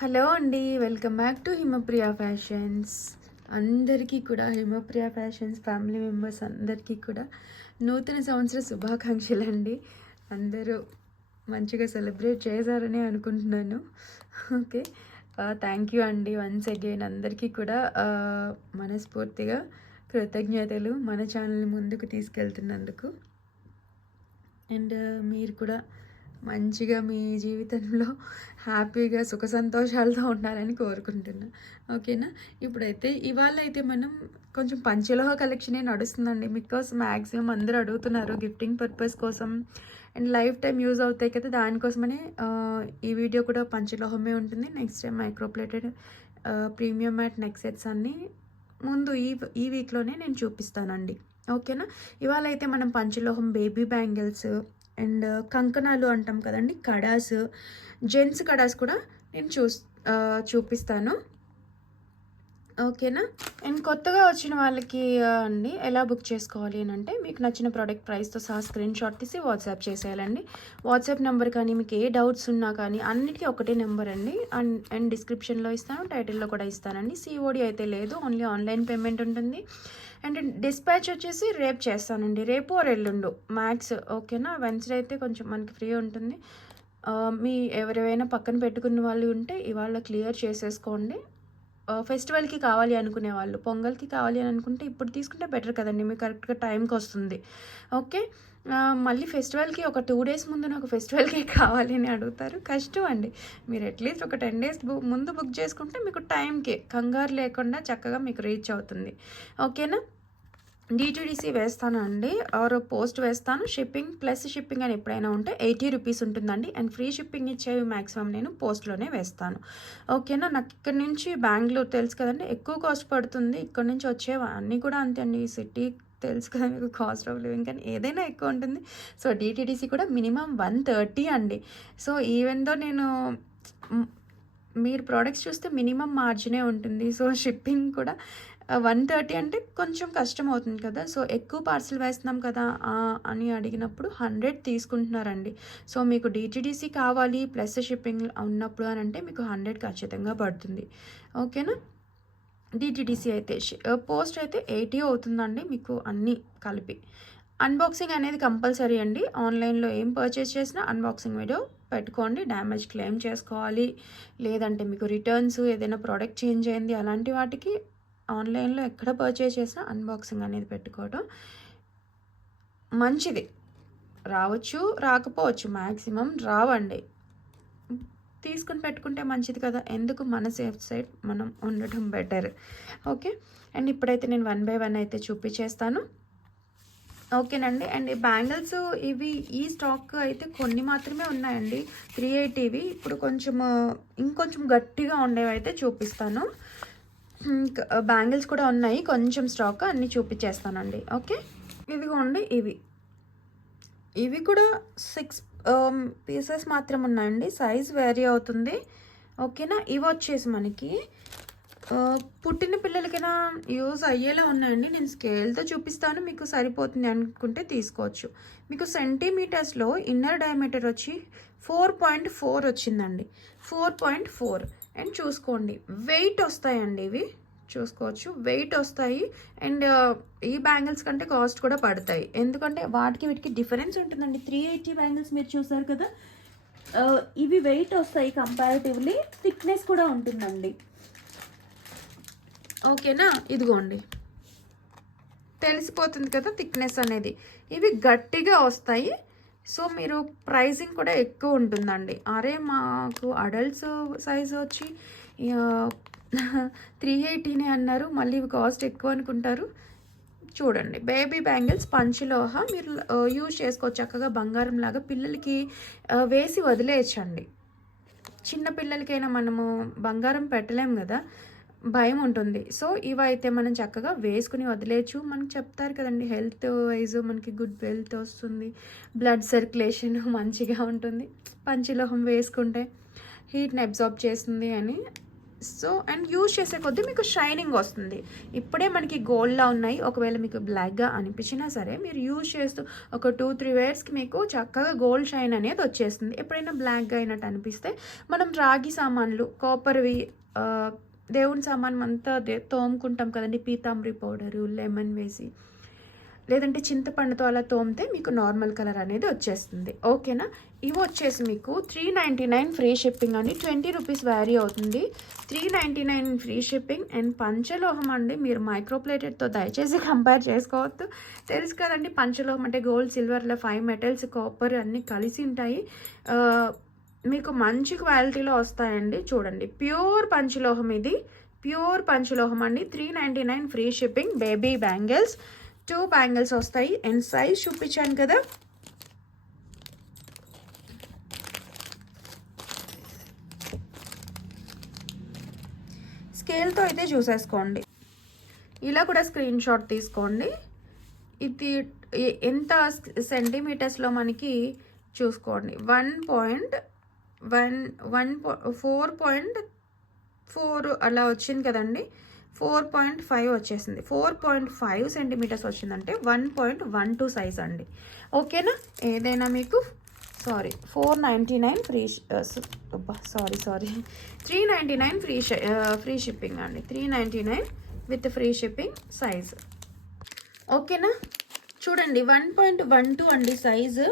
Hello అండి welcome back to Himapriya fashions. అందరికీ కూడా హిమప్రియ ఫ్యాషన్స్ ఫ్యామిలీ మెంబర్స్ అందరికీ కూడా నూతన సంవత్సర శుభాకాంక్షలు అండి. అందరూ మంచిగా సెలబ్రేట్ చేశారని అనుకుంటున్నాను. ఓకే. థ్యాంక్ యూ అండి వన్స్ అగైన్ అందరికీ కూడా మనస్ఫూర్తిగా కృతజ్ఞతలు మన ఛానల్ ముందుకు తీసుకెళ్తున్నందుకు. అండ్ మీరు కూడా మంచిగా మీ జీవితంలో హ్యాపీగా సుఖ సంతోషాలతో ఉండాలని కోరుకుంటున్నా. ఓకేనా? ఇప్పుడైతే ఇవాళ అయితే మనం కొంచెం పంచలోహ కలెక్షనే నడుస్తుందండి. బికాస్ మ్యాక్సిమం అందరూ అడుగుతున్నారు గిఫ్టింగ్ పర్పస్ కోసం అండ్ లైఫ్ టైం యూజ్ అవుతాయి కదా దానికోసమనే ఈ వీడియో కూడా పంచలోహమే ఉంటుంది. Next time micro plated premium matte neck sets అన్నీ ముందు ఈ ఈ వీక్లోనే నేను చూపిస్తానండి. ఓకేనా? ఇవాళ అయితే మనం పంచలోహం బేబీ బ్యాంగిల్స్ అండ్ కంకణాలు అంటాం కదండి కడాస్ జెంట్స్ కడాస్ కూడా నేను చూ చూపిస్తాను. ఓకేనా? అండ్ కొత్తగా వచ్చిన వాళ్ళకి అండి ఎలా బుక్ చేసుకోవాలి అని అంటే మీకు నచ్చిన ప్రోడక్ట్ ప్రైస్తో సహా స్క్రీన్ షాట్ తీసి వాట్సాప్ చేసేయాలండి. వాట్సాప్ నెంబర్ కానీ మీకు ఏ డౌట్స్ ఉన్నా కానీ అన్నిటికీ ఒకటే నెంబర్ అండి. అండ్ అండ్ డిస్క్రిప్షన్లో ఇస్తాను టైటిల్లో కూడా ఇస్తానండి. సిఓడి అయితే లేదు ఓన్లీ ఆన్లైన్ పేమెంట్ ఉంటుంది. అండ్ డిస్పాచ్ వచ్చేసి రేపు చేస్తానండి. రేపు ఆర్ ఎల్లుండు. మ్యాథ్స్ ఓకేనా? వెన్స్డే అయితే కొంచెం మనకి ఫ్రీ ఉంటుంది. మీ ఎవరైనా పక్కన పెట్టుకున్న వాళ్ళు ఉంటే ఇవాళ క్లియర్ చేసేసుకోండి. ఫెస్టివల్కి కావాలి అనుకునే వాళ్ళు పొంగల్కి కావాలి అని అనుకుంటే ఇప్పుడు తీసుకుంటే బెటర్ కదండి మీకు కరెక్ట్గా టైంకి వస్తుంది. ఓకే? మళ్ళీ ఫెస్టివల్కి ఒక టూ డేస్ ముందు నాకు ఫెస్టివల్కి కావాలి అని అడుగుతారు. కష్టం అండి. మీరు అట్లీస్ట్ ఒక టెన్ డేస్ బుక్ ముందు బుక్ చేసుకుంటే మీకు టైంకి కంగారు లేకుండా చక్కగా మీకు రీచ్ అవుతుంది. ఓకేనా? డిటీడీసీ వేస్తాను అండి ఆర్ పోస్ట్ వేస్తాను. షిప్పింగ్ ప్లస్ షిప్పింగ్ అని ఎప్పుడైనా ఉంటే ఎయిటీ రూపీస్ ఉంటుందండి. అండ్ ఫ్రీ షిప్పింగ్ ఇచ్చేవి మ్యాక్సిమం నేను పోస్ట్లోనే వేస్తాను. ఓకేనా? నాకు ఇక్కడ నుంచి బెంగళూరు తెలుసు కదండి. ఎక్కువ కాస్ట్ పడుతుంది. ఇక్కడ నుంచి వచ్చేవి అన్నీ కూడా అంతే అండి. ఈ సిటీ తెలుసు కదా మీకు కాస్ట్ ఆఫ్ లివింగ్ కానీ ఏదైనా ఎక్కువ ఉంటుంది. సో డిటీడీసీ కూడా మినిమం వన్ థర్టీ అండి. సో ఈవెన్ దో నేను మీరు ప్రోడక్ట్స్ చూస్తే మినిమం మార్జినే ఉంటుంది. సో షిప్పింగ్ కూడా వన్ థర్టీ అంటే కొంచెం కష్టం అవుతుంది కదా. సో ఎక్కువ పార్సల్ వేస్తున్నాం కదా అని అడిగినప్పుడు హండ్రెడ్ తీసుకుంటున్నారండి. సో మీకు డిటీడీసీ కావాలి ప్లస్ షిప్పింగ్ ఉన్నప్పుడు అని అంటే మీకు హండ్రెడ్ ఖచ్చితంగా పడుతుంది. ఓకేనా? డిటీడీసీ అయితే పోస్ట్ అయితే ఎయిటీ అవుతుందండి మీకు అన్నీ కలిపి. అన్బాక్సింగ్ అనేది కంపల్సరీ అండి. ఆన్లైన్లో ఏం పర్చేస్ చేసినా అన్బాక్సింగ్ వీడియో పెట్టుకోండి. డ్యామేజ్ క్లెయిమ్ చేసుకోవాలి. లేదంటే మీకు రిటర్న్స్ ఏదైనా ప్రోడక్ట్ చేంజ్ అయింది అలాంటి వాటికి ఆన్లైన్లో ఎక్కడ పర్చేజ్ చేసినా అన్బాక్సింగ్ అనేది పెట్టుకోవడం మంచిది. రావచ్చు రాకపోవచ్చు మ్యాక్సిమం రావండి. తీసుకుని పెట్టుకుంటే మంచిది కదా. ఎందుకు? మన సేఫ్ సైడ్ మనం ఉండటం బెటర్. ఓకే? అండ్ ఇప్పుడైతే నేను వన్ బై వన్ అయితే చూపించేస్తాను. ఓకేనండి. అండ్ ఈ బ్యాంగిల్స్ ఇవి ఈ స్టాక్ అయితే కొన్ని మాత్రమే ఉన్నాయండి. త్రీ ఎయిటీవి. ఇప్పుడు కొంచెం ఇంకొంచెం గట్టిగా ఉండేవి అయితే చూపిస్తాను. బ్యాంగిల్స్ కూడా ఉన్నాయి. కొంచెం స్టాక్ అన్నీ చూపించేస్తానండి. ఓకే? ఇదిగోండి ఇవి. ఇవి కూడా సిక్స్ పీసెస్ మాత్రం ఉన్నాయండి. సైజ్ వేరీ అవుతుంది. ఓకేనా? ఇవి వచ్చేసి మనకి పుట్టిన పిల్లలకైనా యూజ్ అయ్యేలా ఉన్నాయండి. నేను స్కేల్తో చూపిస్తాను. మీకు సరిపోతుంది అనుకుంటే తీసుకోవచ్చు. మీకు సెంటీమీటర్స్లో ఇన్నర్ డయామీటర్ వచ్చి ఫోర్ పాయింట్ ఫోర్ వచ్చిందండి. Four point four. అండ్ చూసుకోండి. వెయిట్ వస్తాయండి ఇవి. చూసుకోవచ్చు. వెయిట్ వస్తాయి. అండ్ ఈ బ్యాంగిల్స్ కంటే కాస్ట్ కూడా పడతాయి. ఎందుకంటే వాటికి వీటికి డిఫరెన్స్ ఉంటుందండి. త్రీ ఎయిటీ బ్యాంగిల్స్ మీరు చూసారు కదా. ఇవి వెయిట్ వస్తాయి కంపారిటివ్లీ థిక్నెస్ కూడా ఉంటుందండి. ఓకేనా? ఇదిగోండి. తెలిసిపోతుంది కదా థిక్నెస్ అనేది. ఇవి గట్టిగా వస్తాయి. సో మీరు ప్రైసింగ్ కూడా ఎక్కువ ఉంటుందండి. అరే మాకు అడల్ట్స్ సైజ్ వచ్చి త్రీ ఎయిటీనే అన్నారు. మళ్ళీ ఇవి కాస్ట్ ఎక్కువ అనుకుంటారు. చూడండి. బేబీ బ్యాంగిల్స్ పంచలోహ మీరు యూజ్ చేసుకోవచ్చు. చక్కగా బంగారం లాగా పిల్లలకి వేసి వదిలేయచ్చండి. చిన్న పిల్లలకైనా మనము బంగారం పెట్టలేము కదా. భయం ఉంటుంది సో ఇవైతే మనం చక్కగా వేసుకుని వదిలేయచ్చు. మనకు చెప్తారు కదండి హెల్త్ వైజ్ మనకి గుడ్ హెల్త్ వస్తుంది. బ్లడ్ సర్క్యులేషన్ మంచిగా ఉంటుంది. పంచలోహం వేసుకుంటే హీట్ని అబ్జార్బ్ చేస్తుంది అని. సో అండ్ యూజ్ చేసే కొద్దీ మీకు షైనింగ్ వస్తుంది. ఇప్పుడే మనకి గోల్డ్లా ఉన్నాయి. ఒకవేళ మీకు బ్లాక్గా అనిపించినా సరే మీరు యూజ్ చేస్తూ ఒక టూ త్రీ వేర్స్కి మీకు చక్కగా గోల్డ్ షైన్ అనేది వచ్చేస్తుంది. ఎప్పుడైనా బ్లాక్గా అయినట్టు అనిపిస్తే మనం రాగి సామాన్లు కాపర్వి దేవుని సామానం అంతా తోముకుంటాం కదండి. పీతాంబరి పౌడరు లెమన్ వేసి. లేదంటే చింతపండుతో అలా తోమితే మీకు నార్మల్ కలర్ అనేది వచ్చేస్తుంది. ఓకేనా? ఇవి వచ్చేసి మీకు three ninety nine free shipping అండి. ట్వంటీ రూపీస్ వ్యారీ అవుతుంది. Three ninety nine free shipping. And పంచలోహం అండి. మీరు మైక్రోప్లేటెడ్తో దయచేసి కంపేర్ చేసుకోవద్దు. తెలుసు కదండి పంచలోహం అంటే గోల్డ్ సిల్వర్లో ఫైవ్ మెటల్స్ కాపర్ అన్నీ కలిసి ఉంటాయి. మీకు మంచి క్వాలిటీలో వస్తాయండి. చూడండి. ప్యూర్ పంచలోహం ఇది. ప్యూర్ పంచలోహం అండి. Three ninety nine free shipping. Baby bangles. Two bangles వస్తాయి. అండ్ సైజ్ చూపించాను కదా. స్కేల్తో అయితే చూసేసుకోండి. ఇలా కూడా స్క్రీన్ షాట్ తీసుకోండి. ఇది ఎంత సెంటీమీటర్స్లో మనకి చూసుకోండి. One point one one four point four అలా వచ్చింది కదండి. ఫోర్ పాయింట్ ఫైవ్ వచ్చేసింది. ఫోర్ పాయింట్ ఫైవ్ సెంటీమీటర్స్ వచ్చిందంటే one point one two size అండి. ఓకేనా? ఏదైనా మీకు? Sorry four ninety nine free sorry sorry. Three ninety nine free free shipping అండి. Three ninety nine with free shipping size. ఓకేనా? చూడండి one point one two అండి size.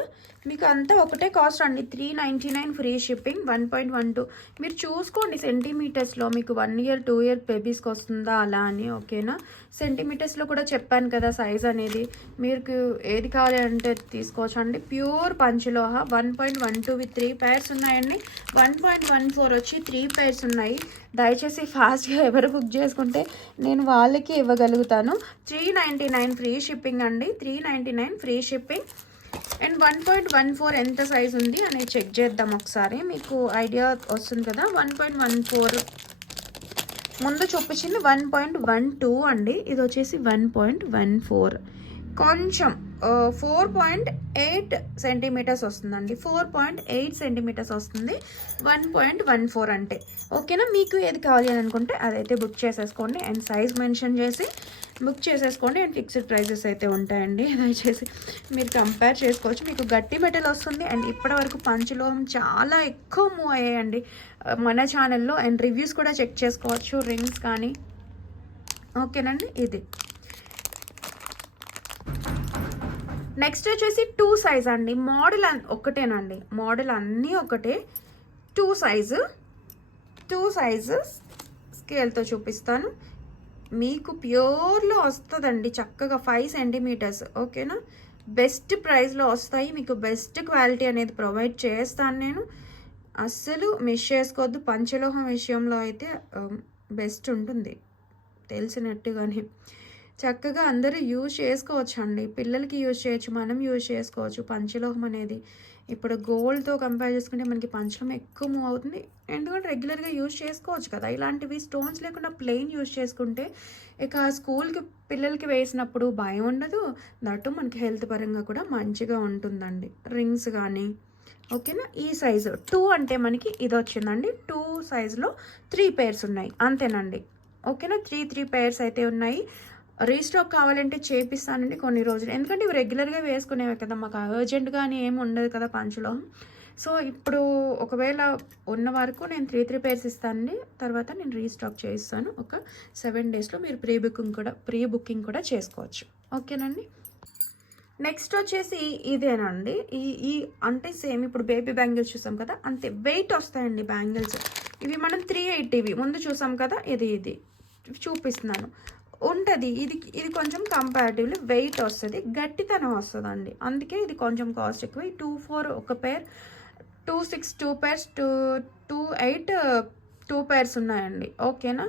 మీకు అంతా ఒకటే కాస్ట్ అండి. Three ninety nine free shipping one point one two మీరు చూసుకోండి సెంటీమీటర్స్లో మీకు వన్ ఇయర్ టూ ఇయర్ బేబీస్కి వస్తుందా అలా అని ఓకేనా సెంటీమీటర్స్లో కూడా చెప్పాను కదా సైజ్ అనేది. మీకు ఏది కావాలి అంటే తీసుకోవచ్చు అండి pure పంచలోహ one point one two with three pairs ఉన్నాయండి. వన్ పాయింట్ వన్ ఫోర్ వచ్చి త్రీ పైర్స్ ఉన్నాయి. దయచేసి ఫాస్ట్గా ఎవరు బుక్ చేసుకుంటే నేను వాళ్ళకి ఇవ్వగలుగుతాను. Three ninety nine free shipping అండి. Three ninety nine free shipping and one point one four ఎంత సైజ్ ఉంది అనేది చెక్ చేద్దాం ఒకసారి. మీకు ఐడియా వస్తుంది కదా? వన్ పాయింట్ వన్ ఫోర్ ముందు చూపించింది వన్ పాయింట్ వన్ టూ అండి. ఇది వచ్చేసి వన్ పాయింట్ వన్ ఫోర్ కొంచెం ఫోర్ పాయింట్ ఎయిట్ సెంటీమీటర్స్ వస్తుందండి. ఫోర్ పాయింట్ ఎయిట్ సెంటీమీటర్స్ వస్తుంది. వన్ పాయింట్ వన్ ఫోర్ అంటే. ఓకేనా మీకు ఏది కావాలి అని అనుకుంటే అదైతే బుక్ చేసేసుకోండి. అండ్ సైజ్ మెన్షన్ చేసి బుక్ చేసేసుకోండి. అండ్ ఫిక్స్డ్ ప్రైజెస్ అయితే ఉంటాయండి. దయచేసి మీరు కంపేర్ చేసుకోవచ్చు. మీకు గట్టి మెటల్ వస్తుంది. అండ్ ఇప్పటివరకు పంచలోహం చాలా ఎక్కువ మూవ్ అయ్యాయండి. మన ఛానల్లో అండ్ రివ్యూస్ కూడా చెక్ చేసుకోవచ్చు. రింగ్స్ కానీ. ఓకేనండి? ఇది. నెక్స్ట్ వచ్చేసి టూ సైజ్ అండి. మోడల్ అన్- ఒకటేనండి. మోడల్ అన్నీ ఒకటే. టూ సైజు టూ సైజు స్కేల్తో చూపిస్తాను. మీకు ప్యూర్లో వస్తుందండి చక్కగా ఫైవ్ సెంటీమీటర్స్ ఓకేనా? బెస్ట్ ప్రైస్లో వస్తాయి మీకు బెస్ట్ క్వాలిటీ అనేది ప్రొవైడ్ చేస్తాను నేను. అస్సలు మిస్ చేసుకోవద్దు పంచలోహం విషయంలో అయితే బెస్ట్ ఉంటుంది తెలిసినట్టుగానే. చక్కగా అందరూ యూజ్ చేసుకోవచ్చు అండి పిల్లలకి యూజ్ చేయొచ్చు మనం యూజ్ చేసుకోవచ్చు పంచలోహం అనేది. ఇప్పుడు గోల్డ్తో కంపేర్ చేసుకుంటే మనకి పంచడం ఎక్కువ మూవ్ అవుతుంది. ఎందుకంటే రెగ్యులర్గా యూజ్ చేసుకోవచ్చు కదా. ఇలాంటివి స్టోన్స్ లేకుండా ప్లెయిన్ యూజ్ చేసుకుంటే ఇక స్కూల్కి పిల్లలకి వేసినప్పుడు భయం ఉండదు. దట్టు మనకి హెల్త్ పరంగా కూడా మంచిగా ఉంటుందండి. రింగ్స్ కానీ ఓకేనా? ఈ సైజు టూ అంటే మనకి ఇది వచ్చిందండి. టూ సైజులో త్రీ పేర్స్ ఉన్నాయి. అంతేనండి. ఓకేనా? త్రీ త్రీ పేర్స్ అయితే ఉన్నాయి. రీస్టాక్ కావాలంటే చేపిస్తానండి కొన్ని రోజులు. ఎందుకంటే ఇవి రెగ్యులర్గా వేసుకునేవి కదా మాకు అర్జెంటుగా అని ఏమి ఉండదు కదా పంచులో. సో ఇప్పుడు ఒకవేళ ఉన్న వరకు నేను త్రీ త్రీ పేర్స్ ఇస్తానండి. తర్వాత నేను రీస్టాక్ చేయిస్తాను. ఒక సెవెన్ డేస్లో మీరు ప్రీ బుకింగ్ కూడా ప్రీ బుకింగ్ కూడా చేసుకోవచ్చు. ఓకేనండి? నెక్స్ట్ వచ్చేసి ఇదేనండి. ఈ ఈ అంటే సేమ్ ఇప్పుడు బేబీ బ్యాంగిల్స్ చూసాం కదా అంతే. వెయిట్ వస్తాయండి బ్యాంగిల్స్ ఇవి మనం త్రీ ఎయిటీవి ముందు చూసాం కదా ఇది ఇది. చూపిస్తున్నాను. ఉంటుంది. ఇది ఇది కొంచెం కంపారిటివ్లీ వెయిట్ వస్తుంది. గట్టితనం వస్తుందండి. అందుకే ఇది కొంచెం కాస్ట్ ఎక్కువ. ఈ టూ ఫోర్ ఒక pair two six two pairs two two eight two pairs ఉన్నాయండి. ఓకేనా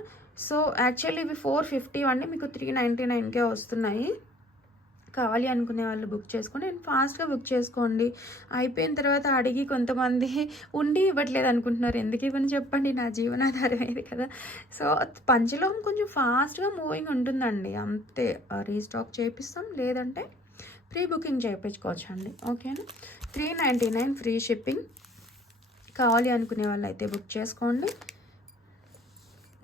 సో యాక్చువల్లీ ఇవి ఫోర్ ఫిఫ్టీ అండి మీకు త్రీ నైంటీ నైన్కే వస్తున్నాయి. కావాలి అనుకునే వాళ్ళు బుక్ చేసుకోండి. అండ్ ఫాస్ట్గా బుక్ చేసుకోండి. అయిపోయిన తర్వాత అడిగి కొంతమంది ఉండి ఇవ్వట్లేదు అనుకుంటున్నారు. ఎందుకు ఇవ్వని చెప్పండి? నా జీవనాధారం కదా? సో పంచలోహం కొంచెం ఫాస్ట్గా మూవింగ్ ఉంటుందండి. అంతే. రీస్టాక్ చేపిస్తాం. లేదంటే ప్రీ బుకింగ్ చేయించుకోవచ్చు అండి. ఓకేనా? Three ninety nine free shipping. కావాలి అనుకునే వాళ్ళు అయితే బుక్ చేసుకోండి.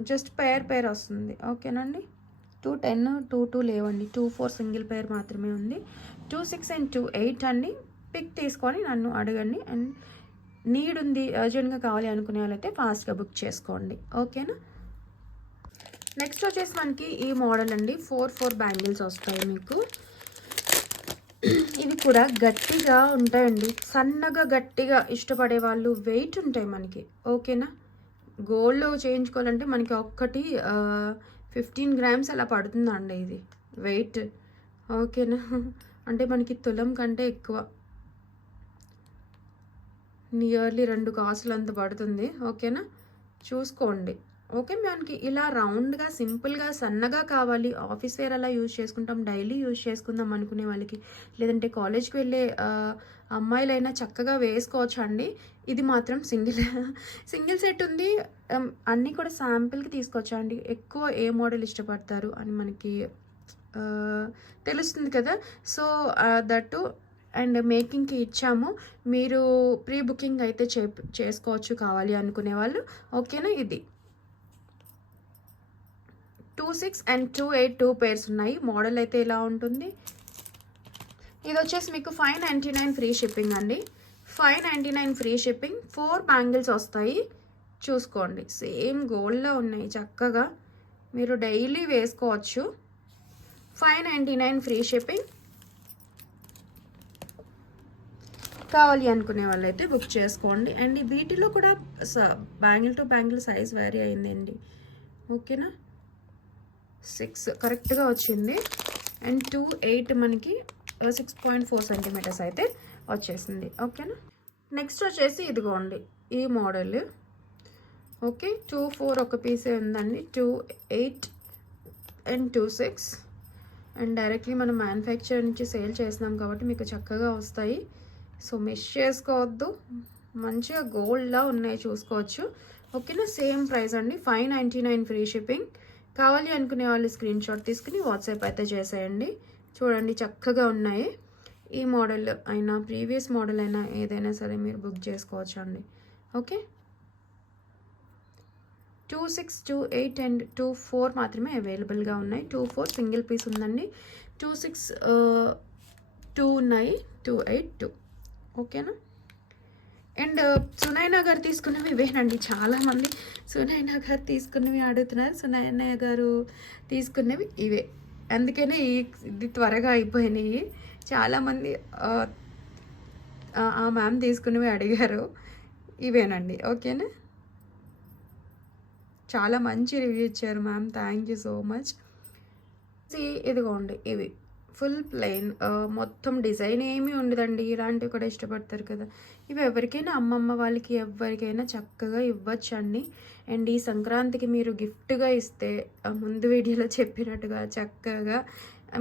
జస్ట్ పేర్ పేర్ వస్తుంది. ఓకేనండి టూ టెన్ టూ టూ లేవండి. టూ ఫోర్ సింగిల్ పేర్ మాత్రమే ఉంది. Two six and two eight అండి. పిక్ తీసుకొని నన్ను అడగండి. అండ్ నీడ్ ఉంది అర్జెంట్గా కావాలి అనుకునే వాళ్ళైతే ఫాస్ట్గా బుక్ చేసుకోండి. ఓకేనా? నెక్స్ట్ వచ్చేసి మనకి ఈ మోడల్ అండి. ఫోర్ ఫోర్ బ్యాంగిల్స్ వస్తాయి మీకు. ఇవి కూడా గట్టిగా ఉంటాయండి. సన్నగా గట్టిగా ఇష్టపడే వాళ్ళు వెయిట్ ఉంటాయి మనకి. ఓకేనా? గోల్డ్ చేయించుకోవాలంటే మనకి ఒక్కటి ఫిఫ్టీన్ గ్రామ్స్ అలా పడుతుందండి ఇది వెయిట్. ఓకేనా? అంటే మనకి తులం కంటే ఎక్కువ. నియర్లీ రెండు కాసులు అంత పడుతుంది. ఓకేనా? చూసుకోండి. ఓకే మనకి ఇలా రౌండ్గా సింపుల్గా సన్నగా కావాలి. ఆఫీస్ వేర్ అలా యూజ్ చేసుకుంటాం డైలీ యూజ్ చేసుకుందాం అనుకునే వాళ్ళకి. లేదంటే కాలేజ్కి వెళ్ళే అమ్మాయిలైనా చక్కగా వేసుకోవచ్చు అండి ఇది మాత్రం సింగిల్ సింగిల్ సెట్ ఉంది. అన్నీ కూడా శాంపిల్కి తీసుకొచ్చా అండి ఎక్కువ ఏ మోడల్ ఇష్టపడతారు అని మనకి తెలుస్తుంది కదా. సో దట్టు అండ్ మేకింగ్కి ఇచ్చాము. మీరు ప్రీ బుకింగ్ అయితే చే చేసుకోవచ్చు కావాలి అనుకునే వాళ్ళు. ఓకేనా ఇది? Two six and two eight two pairs ఉన్నాయి. మోడల్ అయితే ఇలా ఉంటుంది? ఇది వచ్చేసి మీకు five ninety nine free shipping అండి. Five ninety nine free shipping. Four bangles వస్తాయి. చూసుకోండి. సేమ్ గోల్డ్లో ఉన్నాయి చక్కగా. మీరు డైలీ వేసుకోవచ్చు. Five ninety nine free shipping. కావాలి అనుకునే వాళ్ళైతే బుక్ చేసుకోండి. అండ్ వీటిలో కూడా bangle to bangle size vary అయిందండి. ఓకేనా? సిక్స్ కరెక్ట్గా వచ్చింది. అండ్ టూ ఎయిట్ మనకి సిక్స్ పాయింట్ ఫోర్ సెంటీమీటర్స్ అయితే వచ్చేసింది. ఓకేనా? నెక్స్ట్ వచ్చేసి ఇదిగోండి ఈ మోడల్. ఓకే టూ ఫోర్ ఒక పీసే ఉందండి. Two eight and two six and directly మనం మ్యానుఫ్యాక్చర్ నుంచి సేల్ చేస్తున్నాం కాబట్టి మీకు చక్కగా వస్తాయి. సో మిస్ చేసుకోవద్దు. మంచిగా గోల్డ్లా ఉన్నాయి చూసుకోవచ్చు. ఓకేనా? సేమ్ ప్రైస్ అండి. Five ninety nine free shipping కావాలి అనుకునే వాళ్ళు స్క్రీన్ షాట్ తీసుకుని వాట్సాప్ అయితే చేసేయండి. చూడండి చక్కగా ఉన్నాయి. ఈ మోడల్ అయినా ప్రీవియస్ మోడల్ అయినా ఏదైనా సరే మీరు బుక్ చేసుకోవచ్చు అండి okay? Two six two eight and two four మాత్రమే అవైలబుల్గా ఉన్నాయి. టూ ఫోర్ సింగిల్ పీస్ ఉందండి. టూ సిక్స్ టూ ఉన్నాయి. Two eight two. ఓకేనా? అండ్ సునైనా గారు తీసుకున్నవి ఇవేనండి. చాలామంది సునైనా గారు తీసుకున్నవి అడుగుతున్నారు. సునైనా గారు తీసుకున్నవి ఇవే. అందుకనే ఈ ఇది త్వరగా అయిపోయినాయి. చాలామంది ఆ, మ్యామ్ తీసుకున్నవి అడిగారు. ఇవేనండి. ఓకేనా? చాలా మంచి రివ్యూ ఇచ్చారు ma'am. Thank you so much. ఇదిగోండి ఇవి. Full plain. మొత్తం డిజైన్ ఏమీ ఉండదండి. ఇలాంటివి కూడా ఇష్టపడతారు కదా. ఇవి ఎవరికైనా అమ్మమ్మ వాళ్ళకి ఎవరికైనా చక్కగా ఇవ్వచ్చు అండి అండ్ ఈ సంక్రాంతికి మీరు గిఫ్ట్గా ఇస్తే ముందు వీడియోలో చెప్పినట్టుగా చక్కగా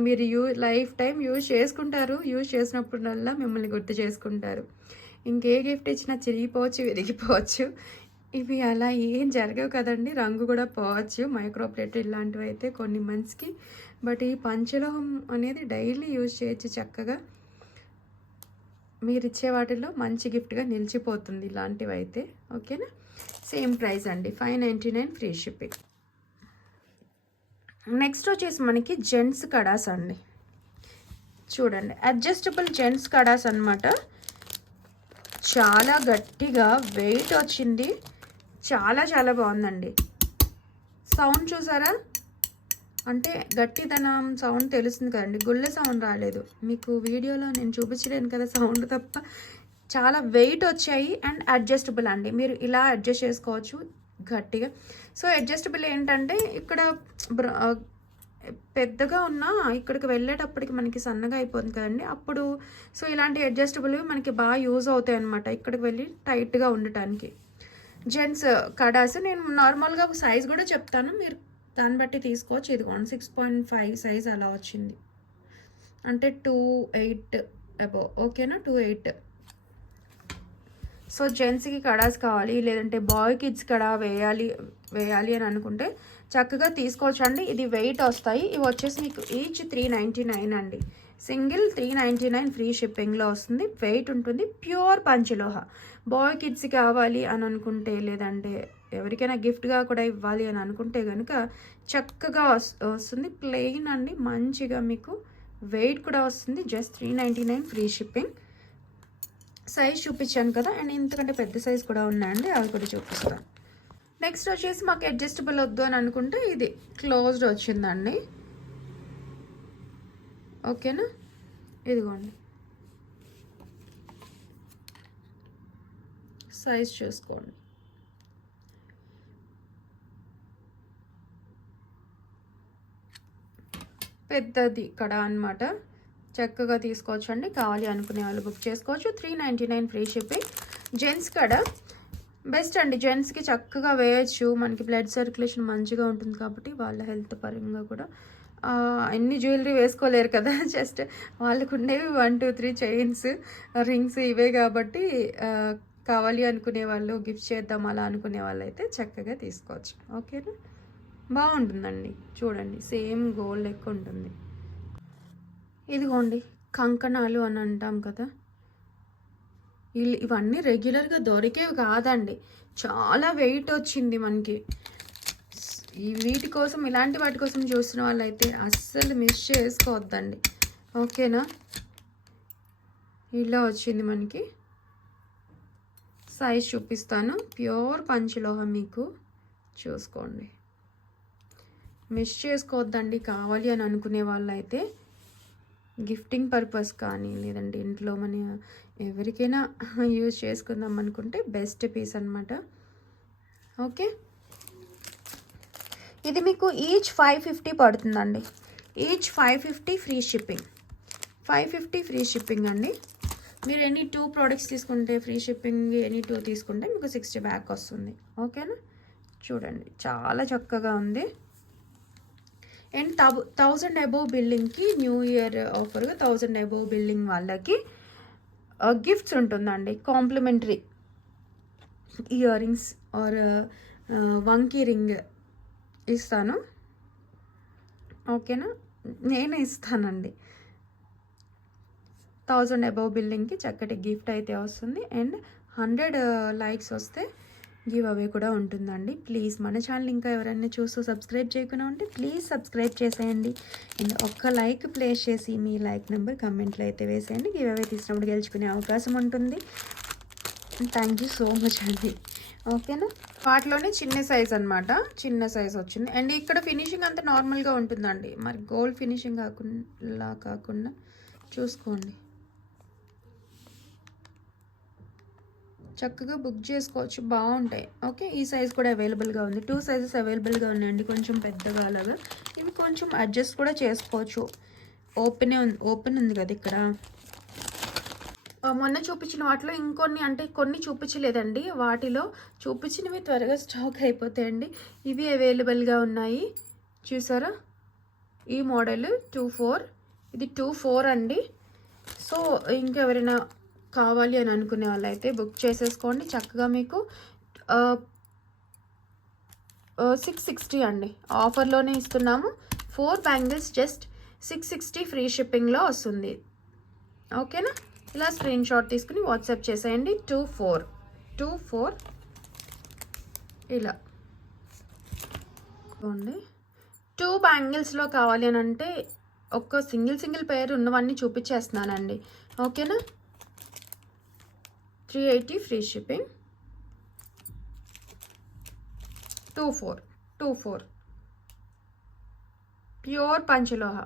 మీరు యూ లైఫ్ టైం యూజ్ చేసుకుంటారు. యూజ్ చేసినప్పుడల్లా మిమ్మల్ని గుర్తు చేసుకుంటారు. ఇంకే గిఫ్ట్ ఇచ్చినా చిరిగిపోవచ్చు విరిగిపోవచ్చు. ఇవి అలా ఏం జరగవు కదండి. రంగు కూడా పోవచ్చు. మైక్రోప్లేట్ ఇలాంటివి అయితే కొన్ని మంత్స్కి బట్ ఈ పంచలోహం అనేది డైలీ యూజ్ చేయొచ్చు చక్కగా. మీరు ఇచ్చే వాటిలో మంచి గిఫ్ట్గా నిలిచిపోతుంది ఇలాంటివి అయితే ఓకేనా? సేమ్ ప్రైస్ అండి. Five ninety nine free shipping. Next వచ్చేసి మనకి జెంట్స్ కడాస్ అండి. చూడండి. అడ్జస్టబుల్ జెంట్స్ కడాస్ అనమాట చాలా గట్టిగా వెయిట్ వచ్చింది. చాలా చాలా బాగుందండి. సౌండ్ చూసారా? అంటే గట్టిదనం సౌండ్ తెలుస్తుంది కదండి. గుళ్ళ సౌండ్ రాలేదు. మీకు వీడియోలో నేను చూపించలేను కదా సౌండ్ తప్ప. చాలా వెయిట్ వచ్చాయి అండ్ అడ్జస్టబుల్ అండి. మీరు ఇలా అడ్జస్ట్ చేసుకోవచ్చు గట్టిగా. సో అడ్జస్టబుల్ ఏంటంటే ఇక్కడ బ్ర- పెద్దగా ఉన్నా ఇక్కడికి వెళ్ళేటప్పటికి మనకి సన్నగా అయిపోతుంది కదండి. అప్పుడు సో ఇలాంటి అడ్జస్టబుల్ మనకి బాగా యూజ్ అవుతాయి అనమాట ఇక్కడికి వెళ్ళి టైట్గా ఉండటానికి. జెంట్స్ కడాస్ నేను నార్మల్గా సైజ్ కూడా చెప్తాను. మీరు దాన్ని బట్టి తీసుకోవచ్చు. ఇది one six point five size అలా వచ్చింది. అంటే టూ ఎయిట్ అబోవ్ ఓకేనా టూ ఎయిట్ సో జెంట్స్కి కడాస్ కావాలి లేదంటే బాయ్ కిడ్స్ కడా వేయాలి వేయాలి అని అనుకుంటే చక్కగా తీసుకోవచ్చు అండి. ఇది వెయిట్ వస్తాయి. ఇవి వచ్చేసి మీకు ఈచ్ త్రీ నైంటీ నైన్ అండి. Single three ninety nine free షిప్పింగ్లో వస్తుంది. వెయిట్ ఉంటుంది. ప్యూర్ పంచలోహ. బాయ్ కిడ్స్ కావాలి అని అనుకుంటే లేదంటే ఎవరికైనా గిఫ్ట్గా కూడా ఇవ్వాలి అని అనుకుంటే కనుక చక్కగా వస్- వస్తుంది. ప్లెయిన్ అండి. మంచిగా మీకు వెయిట్ కూడా వస్తుంది. Just three ninety nine free shipping. Size చూపించాను కదా. అండ్ ఇంతకంటే పెద్ద సైజ్ కూడా ఉన్నాయండి. అవి కూడా చూపిస్తాను. నెక్స్ట్ వచ్చేసి మాకు అడ్జస్టబుల్ వద్దు అని అనుకుంటే ఇది క్లోజ్డ్ వచ్చిందండి. ఓకేనా? ఇదిగోండి. సైజ్ చూసుకోండి. పెద్దది కడ అన్నమాట. చక్కగా తీసుకోవచ్చు అండి కావాలి అనుకునే వాళ్ళు బుక్ చేసుకోవచ్చు. Three ninety nine free shipping. Gents kada best అండి. జెంట్స్కి చక్కగా వేయచ్చు. మనకి బ్లడ్ సర్క్యులేషన్ మంచిగా ఉంటుంది కాబట్టి వాళ్ళ హెల్త్ పరంగా కూడా. ఎన్ని అన్ని జ్యువెలరీ వేసుకోలేరు కదా. జస్ట్ వాళ్ళకు ఉండేవి one two three chains rings ఇవే కాబట్టి కావాలి అనుకునే వాళ్ళు గిఫ్ట్ చేద్దాం అలా అనుకునే వాళ్ళు అయితే చక్కగా తీసుకోవచ్చు. ఓకేనా? బాగుంటుందండి. చూడండి సేమ్ గోల్డ్ లెక్క ఉంటుంది. ఇదిగోండి కంకణాలు అని అంటాం కదా. ఇవన్నీ రెగ్యులర్గా దొరికేవి కాదండి. చాలా వెయిట్ వచ్చింది మనకి. ఈ వీటి కోసం ఇలాంటి వాటి కోసం చూసిన వాళ్ళైతే అస్సలు మిస్ చేసుకోవద్దండి. ఓకేనా? ఇలా వచ్చింది మనకి. సైజ్ చూపిస్తాను. ప్యూర్ పంచలోహం మీకు. చూసుకోండి. మిస్ చేసుకోవద్దండి కావాలి అని అనుకునే వాళ్ళైతే గిఫ్టింగ్ పర్పస్ కానీ లేదంటే ఇంట్లో మన ఎవరికైనా యూజ్ చేసుకుందాం అనుకుంటే బెస్ట్ పీస్ అనమాట ఓకే? ఇది మీకు ఈచ్ ఫైవ్ ఫిఫ్టీ పడుతుందండి. Each five fifty free shipping. Five fifty free shipping అండి. మీరు ఎనీ టూ ప్రోడక్ట్స్ తీసుకుంటే ఫ్రీ షిప్పింగ్ ఎనీ టూ తీసుకుంటే మీకు సిక్స్టీ బ్యాక్ వస్తుంది. ఓకేనా? చూడండి చాలా చక్కగా ఉంది. అండ్ థౌ థౌజండ్ అబోవ్ బిల్డింగ్కి న్యూ ఇయర్ ఆఫర్గా థౌజండ్ అబోవ్ బిల్డింగ్ వాళ్ళకి uh, గిఫ్ట్స్ ఉంటుందండి. కాంప్లిమెంటరీ ఇయర్ రింగ్స్ ఆర్ వంకీ రింగ్ ఇస్తాను. ఓకేనా? నేనే ఇస్తానండి. థౌజండ్ అబౌవ్ బిల్డింగ్కి చక్కటి గిఫ్ట్ అయితే వస్తుంది. అండ్ హండ్రెడ్ లైక్స్ వస్తే గివ్ అవే కూడా ఉంటుందండి. ప్లీజ్ మన ఛానల్ ఇంకా ఎవరైనా చూస్తూ సబ్స్క్రైబ్ చేయకుండా ఉంటే ప్లీజ్ సబ్స్క్రైబ్ చేసేయండి. అండ్ ఒక్క లైక్ ప్లేస్ చేసి మీ లైక్ నెంబర్ కమెంట్లో అయితే వేసేయండి. గివ్ అవే తీసినప్పుడు గెలుచుకునే అవకాశం ఉంటుంది. థ్యాంక్ యూ సో మచ్ అండి. ఓకేనా? వాటిలోనే చిన్న సైజ్ అనమాట చిన్న సైజ్ వచ్చింది. అండ్ ఇక్కడ ఫినిషింగ్ అంతా నార్మల్గా ఉంటుందండి. మరి గోల్డ్ ఫినిషింగ్ కాకుండా కాకుండా చూసుకోండి. చక్కగా బుక్ చేసుకోవచ్చు. బాగుంటాయి. ఓకే ఈ సైజ్ కూడా అవైలబుల్గా ఉంది. టూ సైజెస్ అవైలబుల్గా ఉన్నాయండి. కొంచెం పెద్దగా అలాగా. ఇవి కొంచెం అడ్జస్ట్ కూడా చేసుకోవచ్చు. ఓపెనే ఉంది. ఓపెన్ ఉంది కదా ఇక్కడ. మొన్న చూపించిన వాటిలో ఇంకొన్ని అంటే కొన్ని చూపించలేదండి. వాటిలో చూపించినవి త్వరగా స్టాక్ అయిపోతాయండి. ఇవి అవైలబుల్గా ఉన్నాయి. చూసారా? ఈ మోడల్ టూ ఫోర్ ఇది టూ ఫోర్ అండి. సో ఇంకెవరైనా కావాలి అని అనుకునే వాళ్ళైతే బుక్ చేసేసుకోండి. చక్కగా మీకు సిక్స్ సిక్స్టీ అండి. ఆఫర్లోనే ఇస్తున్నాము. Four bangles just six sixty free షిప్పింగ్లో వస్తుంది. ఓకేనా? ఇలా స్క్రీన్ షాట్ తీసుకుని వాట్సాప్ చేసేయండి. టూ ఫోర్ టూ ఫోర్ ఇలా. ఇదిగోండి. టూ బ్యాంగిల్స్లో కావాలి అని అంటే ఒక్క సింగిల్ సింగిల్ పేరు ఉన్నవన్నీ చూపించేస్తున్నానండి. ఓకేనా? Three eighty free shipping two four two four pure పంచలోహ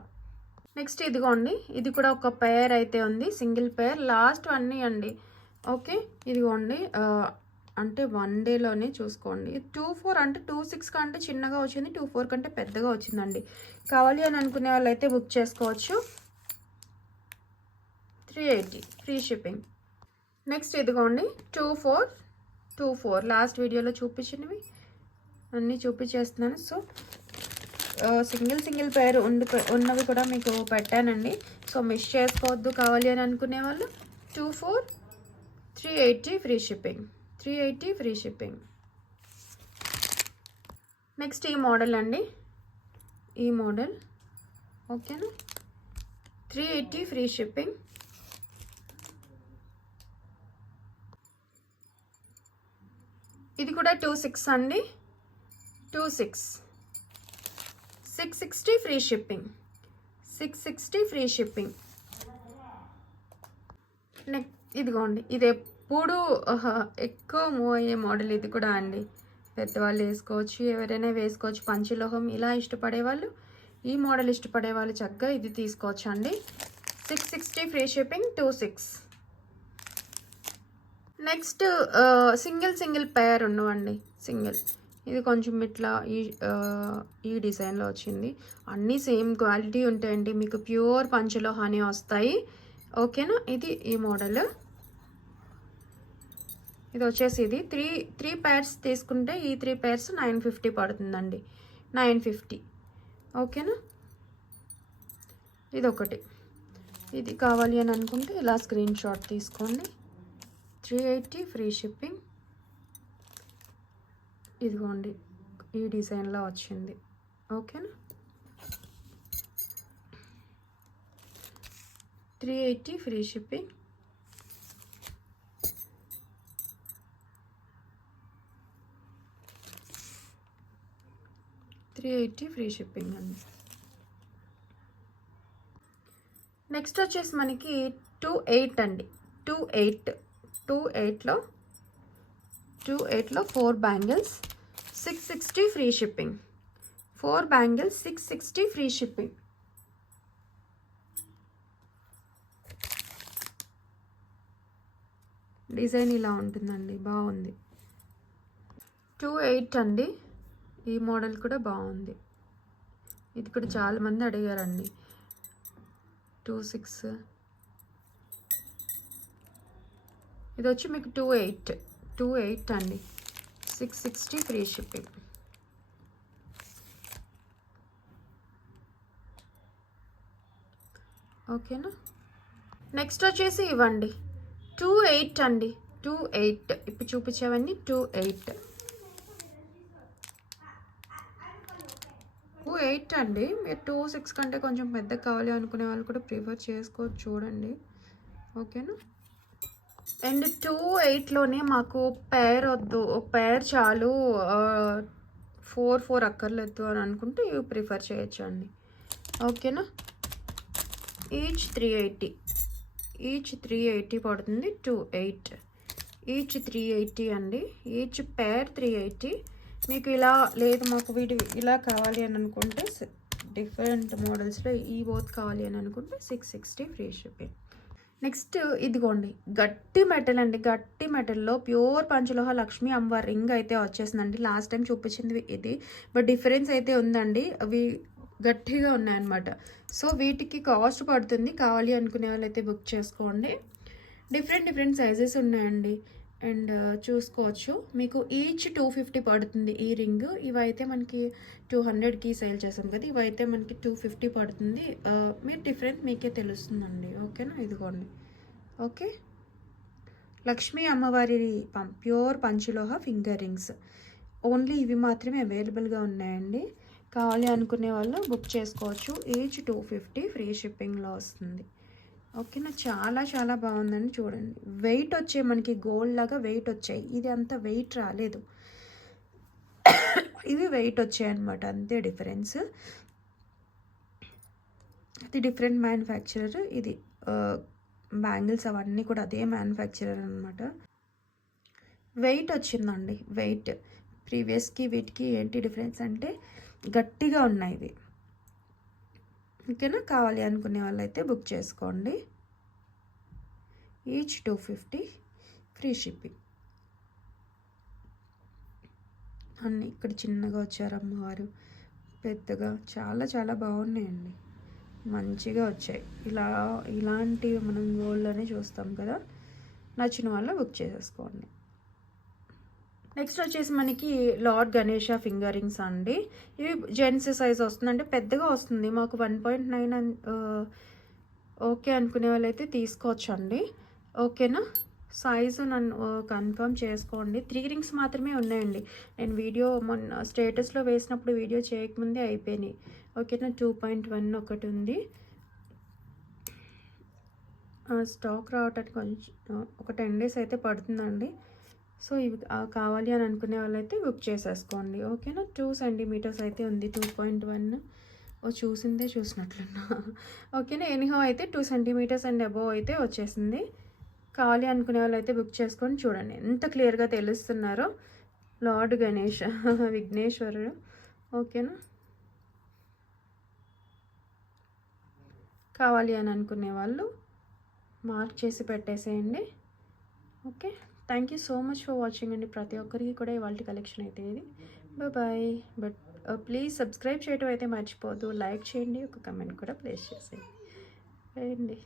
next ఇదిగోండి ఇది కూడా ఒక పేర్ అయితే ఉంది సింగిల్ పేర్ లాస్ట్ అన్నీ అండి. ఓకే ఇదిగోండి అంటే వన్ డేలోనే చూసుకోండి. టూ ఫోర్ అంటే టూ సిక్స్ కంటే చిన్నగా వచ్చింది టూ ఫోర్ కంటే పెద్దగా వచ్చిందండి. కావాలి అని అనుకునే వాళ్ళు అయితే బుక్ చేసుకోవచ్చు. Three eighty free shipping next ఇదిగోండి two four two four. Last వీడియోలో చూపించినవి అన్నీ చూపించేస్తున్నాను. సో సింగిల్ సింగిల్ పేర్ ఉండి ఉన్నవి కూడా మీకు పెట్టానండి. సో మిస్ చేసుకోవద్దు కావాలి అని అనుకునే వాళ్ళు two four three eighty free shipping. Three eighty free shipping. Next ఈ మోడల్ అండి. ఈ మోడల్ ఓకేనా? Three eighty free shipping. ఇది కూడా టూ సిక్స్ అండి. Two six. Six sixty free shipping. Six sixty free shipping. Next ఇదిగోండి ఇది ఎప్పుడు ఎక్కువ మూవ్ అయ్యే మోడల్ ఇది కూడా అండి. పెద్దవాళ్ళు వేసుకోవచ్చు ఎవరైనా వేసుకోవచ్చు పంచలోహం ఇలా ఇష్టపడేవాళ్ళు ఈ మోడల్ ఇష్టపడే వాళ్ళు చక్కగా ఇది తీసుకోవచ్చు అండి six sixty free shipping two six. Next single single pair ఉన్నవండి. Single. ఇది కొంచెం ఇట్లా ఈ ఈ డిజైన్లో వచ్చింది. అన్నీ సేమ్ క్వాలిటీ ఉంటాయండి. మీకు ప్యూర్ పంచలో హనీ వస్తాయి. ఓకేనా? ఇది ఈ మోడల్. ఇది వచ్చేసి ఇది. త్రీ త్రీ పేర్స్ తీసుకుంటే ఈ త్రీ పేర్స్ నైన్ ఫిఫ్టీ పడుతుందండి. Nine fifty. ఓకేనా? ఇది ఒకటి ఇది కావాలి అని అనుకుంటే ఇలా స్క్రీన్ షాట్ తీసుకోండి. త్రీ ఎయిటీ ఫ్రీ షిప్పింగ్ ఇదిగోండి ఈ డిజైన్లో వచ్చింది. ఓకేనా? Three eighty free shipping three eighty free shipping అండి. నెక్స్ట్ వచ్చేసి మనకి టూ ఎయిట్ అండి. టూ ఎయిట్ టూ ఎయిట్లో టూ ఎయిట్లో four bangles six sixty free shipping four bangles six sixty free shipping design ఇలా ఉంటుందండి బాగుంది. టూ ఎయిట్ అండి ఈ మోడల్ కూడా బాగుంది. ఇది కూడా చాలామంది అడిగారండి. టూ సిక్స్ ఇది వచ్చి మీకు టూ ఎయిట్ టూ ఎయిట్ అండి. సిక్స్ సిక్స్టీ ఫ్రీ షిప్పింగ్ ఓకేనా? నెక్స్ట్ వచ్చేసి ఇవ్వండి. టూ ఎయిట్ అండి. టూ ఎయిట్ ఇప్పుడు చూపించేవన్నీ టూ ఎయిట్ టూ ఎయిట్ అండి. మీరు టూ సిక్స్ కంటే కొంచెం పెద్ద కావాలి అనుకునే వాళ్ళు కూడా ప్రిఫర్ చేసుకోవచ్చు చూడండి. ఓకేనా? అండ్ టూ ఎయిట్లోనే మాకు పేర్ వద్దు పేర్ చాలు ఫోర్ ఫోర్ అక్కర్లేదు అని అనుకుంటే ఇవి ప్రిఫర్ చేయొచ్చు అండి. ఓకేనా? Each three eighty. Each three eighty పడుతుంది two eight. Each three eighty అండి. Each pair three eighty. మీకు ఇలా లేదు మాకు వీటి ఇలా కావాలి అని అనుకుంటే డిఫరెంట్ మోడల్స్లో ఈ బోత్ కావాలి అని అనుకుంటే six sixty free shipping. Next ఇదిగోండి గట్టి మెటల్ అండి గట్టి మెటల్లో ప్యూర్ పంచలోహ లక్ష్మి అమ్మవారి రింగ్ అయితే వచ్చేసిందండి. లాస్ట్ టైం చూపించింది ఇది. బట్ డిఫరెన్స్ అయితే ఉందండి. అవి గట్టిగా ఉన్నాయన్నమాట. సో వీటికి కాస్ట్ పడుతుంది. కావాలి అనుకునే వాళ్ళైతే బుక్ చేసుకోండి. డిఫరెంట్ డిఫరెంట్ సైజెస్ ఉన్నాయండి. అండ్ uh, చూసుకోవచ్చు. మీకు ఈచ్ టూ ఫిఫ్టీ పడుతుంది ఈ రింగ్. ఇవైతే మనకి టూ హండ్రెడ్కి సేల్ చేసాం కదా ఇవైతే మనకి టూ ఫిఫ్టీ పడుతుంది. Uh, మీరు డిఫరెంట్ మీకే తెలుస్తుందండి. ఓకేనా? ఇదిగోండి. ఓకే? లక్ష్మీ అమ్మవారి పం- ప్యూర్ పంచలోహ ఫింగర్ రింగ్స్. ఓన్లీ ఇవి మాత్రమే అవైలబుల్గా ఉన్నాయండి. కావాలి అనుకునే వాళ్ళు బుక్ చేసుకోవచ్చు. ఈచ్ టూ ఫిఫ్టీ ఫ్రీ షిప్పింగ్లో వస్తుంది. ఓకేనా చాలా చాలా బాగుందని చూడండి. వెయిట్ వచ్చే మనకి గోల్డ్ లాగా వెయిట్ వచ్చాయి. ఇది అంత వెయిట్ రాలేదు. ఇవి వెయిట్ వచ్చాయి అనమాట అంతే డిఫరెన్స్ ఇది డిఫరెంట్ మ్యానుఫ్యాక్చరర్ ఇది బ్యాంగిల్స్ అవన్నీ కూడా అదే మ్యానుఫ్యాక్చరర్ అనమాట వెయిట్ వచ్చిందండి. వెయిట్ ప్రీవియస్కి వీటికి ఏంటి డిఫరెన్స్ అంటే గట్టిగా ఉన్నాయి ఇవి. ఓకేనా? కావాలి అనుకునే వాళ్ళైతే బుక్ చేసుకోండి. Each two fifty free shipping అన్నీ ఇక్కడ చిన్నగా వచ్చారు అమ్మవారు. పెద్దగా చాలా చాలా బాగున్నాయండి. మంచిగా వచ్చాయి. ఇలా ఇలాంటివి మనం గోల్డ్లోనే చూస్తాం కదా? నచ్చిన వాళ్ళ బుక్ చేసేసుకోండి. నెక్స్ట్ వచ్చేసి మనకి లార్డ్ గణేష ఫింగర్ రింగ్స్ అండి. ఇవి జెంట్స్ సైజ్ వస్తుంది అంటే పెద్దగా వస్తుంది. మాకు వన్ పాయింట్ నైన్ ఓకే అనుకునే వాళ్ళైతే తీసుకోవచ్చండి. ఓకేనా సైజు నన్ను కన్ఫర్మ్ చేసుకోండి. త్రీ రింగ్స్ మాత్రమే ఉన్నాయండి. నేను వీడియో మొన్న స్టేటస్లో వేసినప్పుడు వీడియో చేయకముందే అయిపోయినాయి. ఓకేనా టూ పాయింట్ వన్ ఒకటి ఉంది. స్టాక్ రావటానికి కొంచెం ఒక టెన్ డేస్ అయితే పడుతుందండి. సో ఇవి కావాలి అని అనుకునే వాళ్ళైతే బుక్ చేసేసుకోండి. ఓకేనా? టూ సెంటీమీటర్స్ అయితే ఉంది టూ పాయింట్ వన్ ఓ చూసిందే చూసినట్లున్నా. ఓకేనా? ఎనీహో అయితే టూ సెంటీమీటర్స్ అండ్ అబోవ్ అయితే వచ్చేసింది. కావాలి అనుకునే వాళ్ళు అయితే బుక్ చేసుకొని చూడండి. ఎంత క్లియర్గా తెలుస్తున్నారో. లార్డ్ గణేష్ విఘ్నేశ్వరుడు. ఓకేనా? కావాలి అని అనుకునే వాళ్ళు మార్క్ చేసి పెట్టేసేయండి. Okay? Thank you so much for watching అండి. ప్రతి ఒక్కరికి కూడా ఇవాళ కలెక్షన్ అయితే ఇది. బాయ్ బట్ ప్లీజ్ సబ్స్క్రైబ్ చేయడం అయితే మర్చిపోదు లైక్ చేయండి. ఒక కమెంట్ కూడా ప్లేస్ చేసేయండి. అండి.